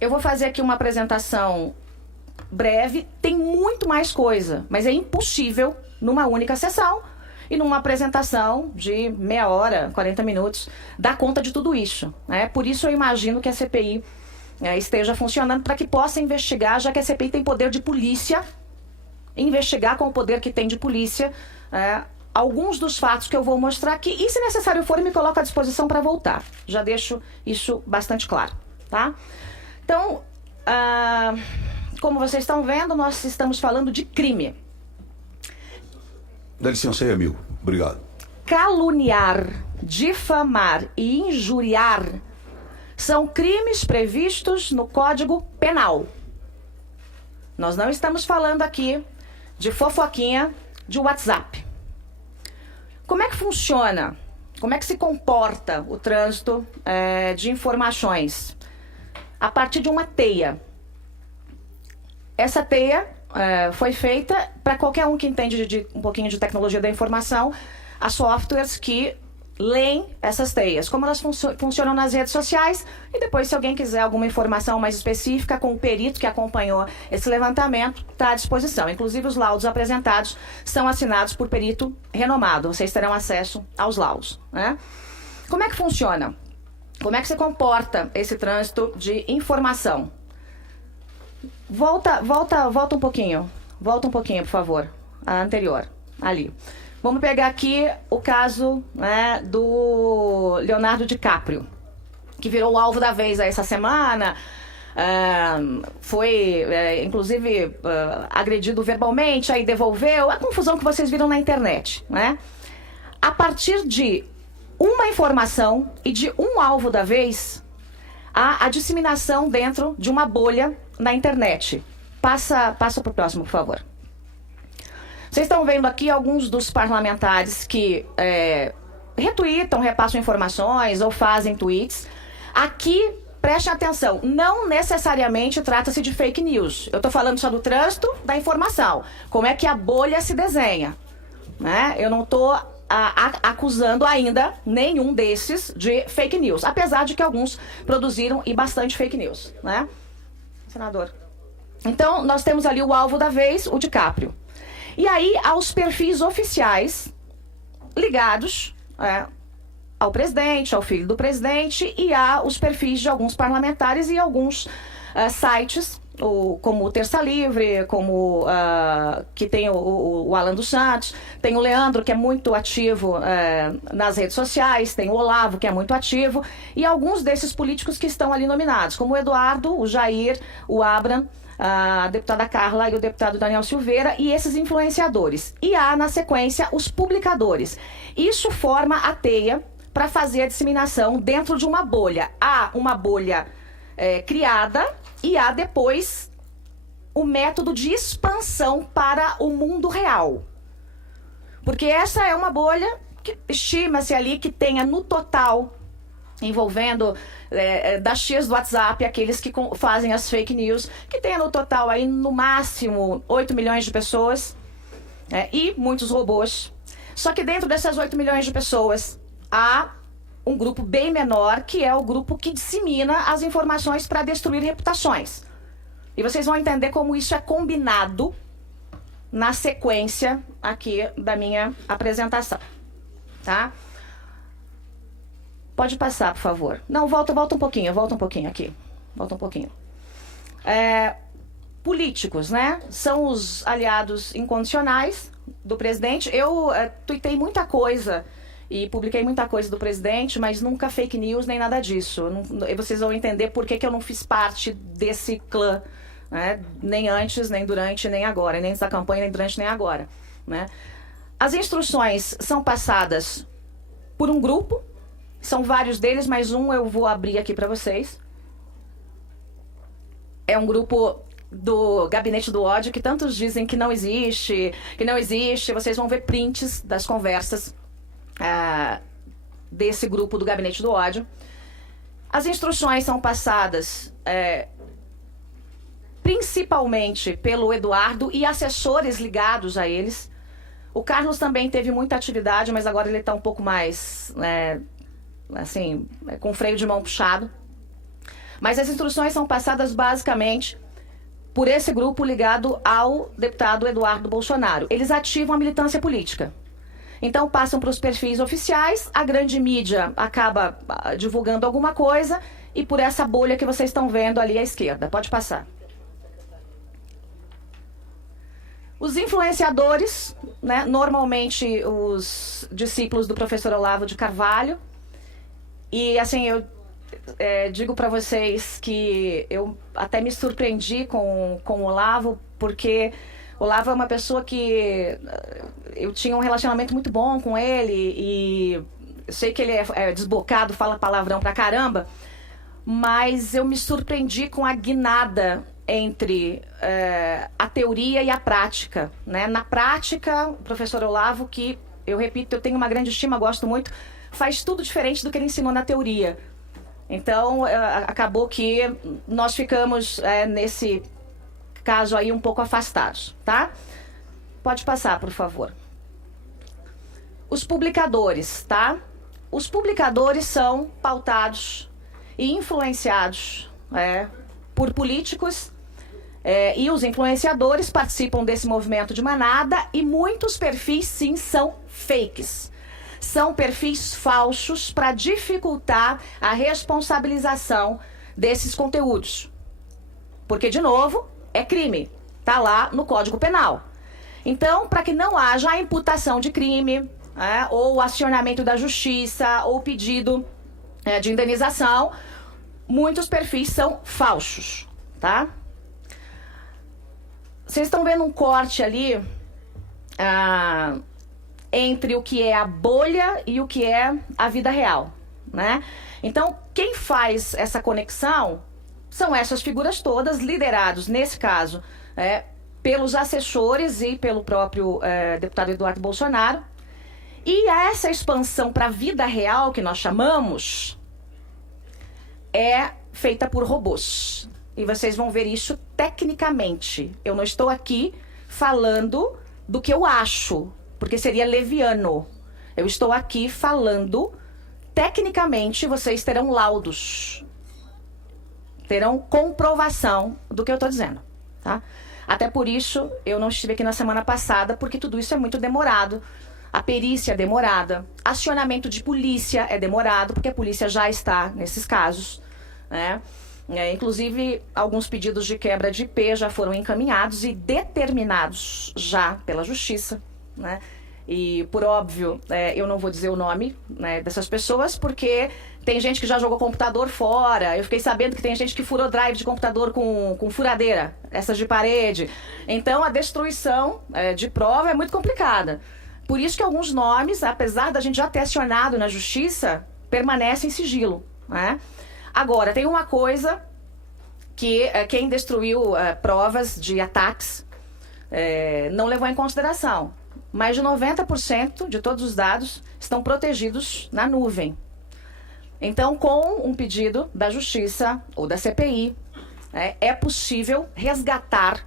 Eu vou fazer aqui uma apresentação breve, tem muito mais coisa, mas é impossível, numa única sessão e numa apresentação de meia hora, 40 minutos, dar conta de tudo isso, né? Por isso eu imagino que a CPI esteja funcionando para que possa investigar, já que a CPI tem poder de polícia, investigar com o poder que tem de polícia alguns dos fatos que eu vou mostrar aqui, e se necessário for, eu me coloco à disposição para voltar. Já deixo isso bastante claro, tá? Então, como vocês estão vendo, nós estamos falando de crime. Dá licença aí, amigo. Obrigado. Caluniar, difamar e injuriar são crimes previstos no Código Penal. Nós não estamos falando aqui de fofoquinha de WhatsApp. Como é que funciona? Como é que se comporta o trânsito de informações? A partir de uma teia. Essa teia foi feita para qualquer um que entende um pouquinho de tecnologia da informação, há softwares que leem essas teias, como elas funcionam nas redes sociais, e depois, se alguém quiser alguma informação mais específica, com o perito que acompanhou esse levantamento, está à disposição. Inclusive, os laudos apresentados são assinados por perito renomado. Vocês terão acesso aos laudos, né? Como é que funciona? Como é que se comporta esse trânsito de informação? Volta um pouquinho. Volta um pouquinho, por favor. A anterior. Ali. Vamos pegar aqui o caso, né, do Leonardo DiCaprio, que virou o alvo da vez essa semana. Foi, inclusive, agredido verbalmente, aí devolveu. A confusão que vocês viram na internet, né? A partir de uma informação e de um alvo da vez, há a disseminação dentro de uma bolha na internet. Passa para o próximo, por favor. Vocês estão vendo aqui alguns dos parlamentares que retweetam, repassam informações ou fazem tweets. Aqui, preste atenção, não necessariamente trata-se de fake news. Eu estou falando só do trânsito da informação. Como é que a bolha se desenha, né? Eu não estou acusando ainda nenhum desses de fake news, apesar de que alguns produziram e bastante fake news, né? Senador. Então, nós temos ali o alvo da vez, o DiCaprio. E aí, aos perfis oficiais ligados ao presidente, ao filho do presidente, e aos perfis de alguns parlamentares e alguns sites, como o Terça Livre, como que tem o Alan dos Santos, tem o Leandro, que é muito ativo nas redes sociais, tem o Olavo, que é muito ativo, e alguns desses políticos que estão ali nominados, como o Eduardo, o Jair, o Abraham, a deputada Carla e o deputado Daniel Silveira, e esses influenciadores. E há, na sequência, os publicadores. Isso forma a teia para fazer a disseminação dentro de uma bolha. Há uma bolha criada e há depois o método de expansão para o mundo real. Porque essa é uma bolha que estima-se ali que tenha no total, envolvendo das tias do WhatsApp, aqueles que fazem as fake news, que tenha no total aí, no máximo, 8 milhões de pessoas e muitos robôs. Só que dentro dessas 8 milhões de pessoas, há um grupo bem menor, que é o grupo que dissemina as informações para destruir reputações. E vocês vão entender como isso é combinado na sequência aqui da minha apresentação, tá? Pode passar, por favor. Não, volta um pouquinho aqui. Volta um pouquinho. Políticos, né? São os aliados incondicionais do presidente. Eu tuitei muita coisa e publiquei muita coisa do presidente, mas nunca fake news nem nada disso. Vocês vão entender por que eu não fiz parte desse clã, né? Nem antes, nem durante, nem agora. Nem antes da campanha, nem durante, nem agora, né? As instruções são passadas por um grupo. São vários deles, mas um eu vou abrir aqui para vocês. É um grupo do Gabinete do Ódio, que tantos dizem que não existe, Vocês vão ver prints das conversas desse grupo do Gabinete do Ódio. As instruções são passadas principalmente pelo Eduardo e assessores ligados a eles. O Carlos também teve muita atividade, mas agora ele está um pouco mais... assim, com freio de mão puxado. Mas as instruções são passadas basicamente por esse grupo ligado ao deputado Eduardo Bolsonaro. Eles ativam a militância política. Então passam para os perfis oficiais, a grande mídia acaba divulgando alguma coisa e por essa bolha que vocês estão vendo ali à esquerda. Pode passar. Os influenciadores, né, normalmente os discípulos do professor Olavo de Carvalho. E assim, eu digo para vocês que eu até me surpreendi com o Olavo, porque o Olavo é uma pessoa que eu tinha um relacionamento muito bom com ele e eu sei que ele é desbocado, fala palavrão pra caramba, mas eu me surpreendi com a guinada entre a teoria e a prática, né? Na prática, o professor Olavo, que eu repito, eu tenho uma grande estima, gosto muito, faz tudo diferente do que ele ensinou na teoria. Então, acabou que nós ficamos, nesse caso aí, um pouco afastados, tá? Pode passar, por favor. Os publicadores, tá? Os publicadores são pautados e influenciados por políticos e os influenciadores participam desse movimento de manada e muitos perfis, sim, são fakes. São perfis falsos para dificultar a responsabilização desses conteúdos. Porque, de novo, é crime. Está lá no Código Penal. Então, para que não haja a imputação de crime, ou o acionamento da justiça, ou pedido de indenização, muitos perfis são falsos. Tá? Vocês estão vendo um corte ali entre o que é a bolha e o que é a vida real, né? Então, quem faz essa conexão são essas figuras todas, liderados, nesse caso, pelos assessores e pelo próprio deputado Eduardo Bolsonaro. E essa expansão para a vida real, que nós chamamos, é feita por robôs. E vocês vão ver isso tecnicamente. Eu não estou aqui falando do que eu acho, porque seria leviano. Eu estou aqui falando, tecnicamente, vocês terão laudos. Terão comprovação do que eu estou dizendo, tá? Até por isso, eu não estive aqui na semana passada, porque tudo isso é muito demorado. A perícia é demorada, acionamento de polícia é demorado, porque a polícia já está nesses casos, né? Inclusive, alguns pedidos de quebra de IP já foram encaminhados e determinados já pela Justiça, né? E, por óbvio, eu não vou dizer o nome, né, dessas pessoas, porque tem gente que já jogou computador fora. Eu fiquei sabendo que tem gente que furou drive de computador com furadeira, essas de parede. Então, a destruição de prova é muito complicada. Por isso que alguns nomes, apesar da gente já ter acionado na Justiça, permanecem em sigilo, né? Agora, tem uma coisa que quem destruiu provas de ataques não levou em consideração. Mais de 90% de todos os dados estão protegidos na nuvem. Então, com um pedido da Justiça ou da CPI, é possível resgatar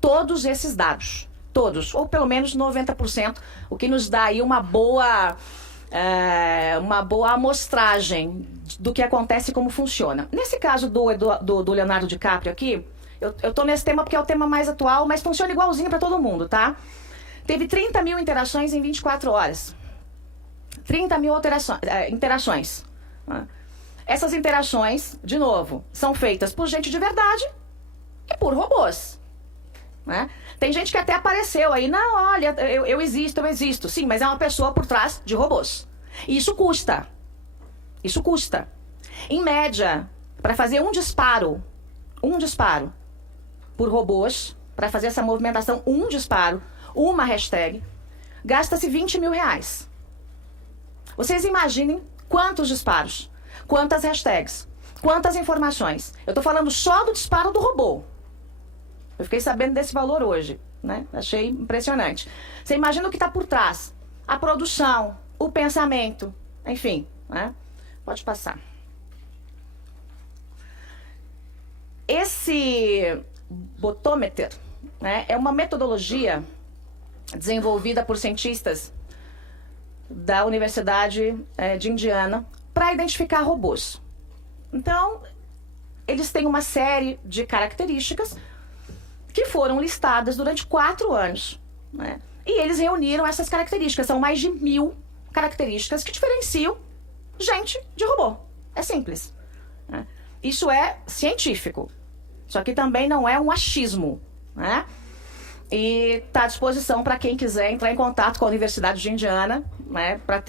todos esses dados. Todos, ou pelo menos 90%, o que nos dá aí uma boa amostragem do que acontece e como funciona. Nesse caso do Leonardo DiCaprio aqui, eu tô nesse tema porque é o tema mais atual, mas funciona igualzinho para todo mundo, tá? Teve 30 mil interações em 24 horas. 30 mil interações. Essas interações, de novo, são feitas por gente de verdade e por robôs. Né? Tem gente que até apareceu aí, não, olha, eu existo. Sim, mas é uma pessoa por trás de robôs. E isso custa. Isso custa. Em média, para fazer um disparo por robôs, para fazer essa movimentação, um disparo, uma hashtag, gasta-se 20 mil reais. Vocês imaginem quantos disparos, quantas hashtags, quantas informações. Eu estou falando só do disparo do robô. Eu fiquei sabendo desse valor hoje, né? Achei impressionante. Você imagina o que está por trás. A produção, o pensamento, enfim, né? Pode passar. Esse botômetro, né, é uma metodologia desenvolvida por cientistas da Universidade de Indiana para identificar robôs. Então, eles têm uma série de características que foram listadas durante 4 anos, né? E eles reuniram essas características. São mais de 1000 características que diferenciam gente de robô. É simples, né? Isso é científico. Isso aqui também não é um achismo, né? E está à disposição para quem quiser entrar em contato com a Universidade de Indiana, né, para ter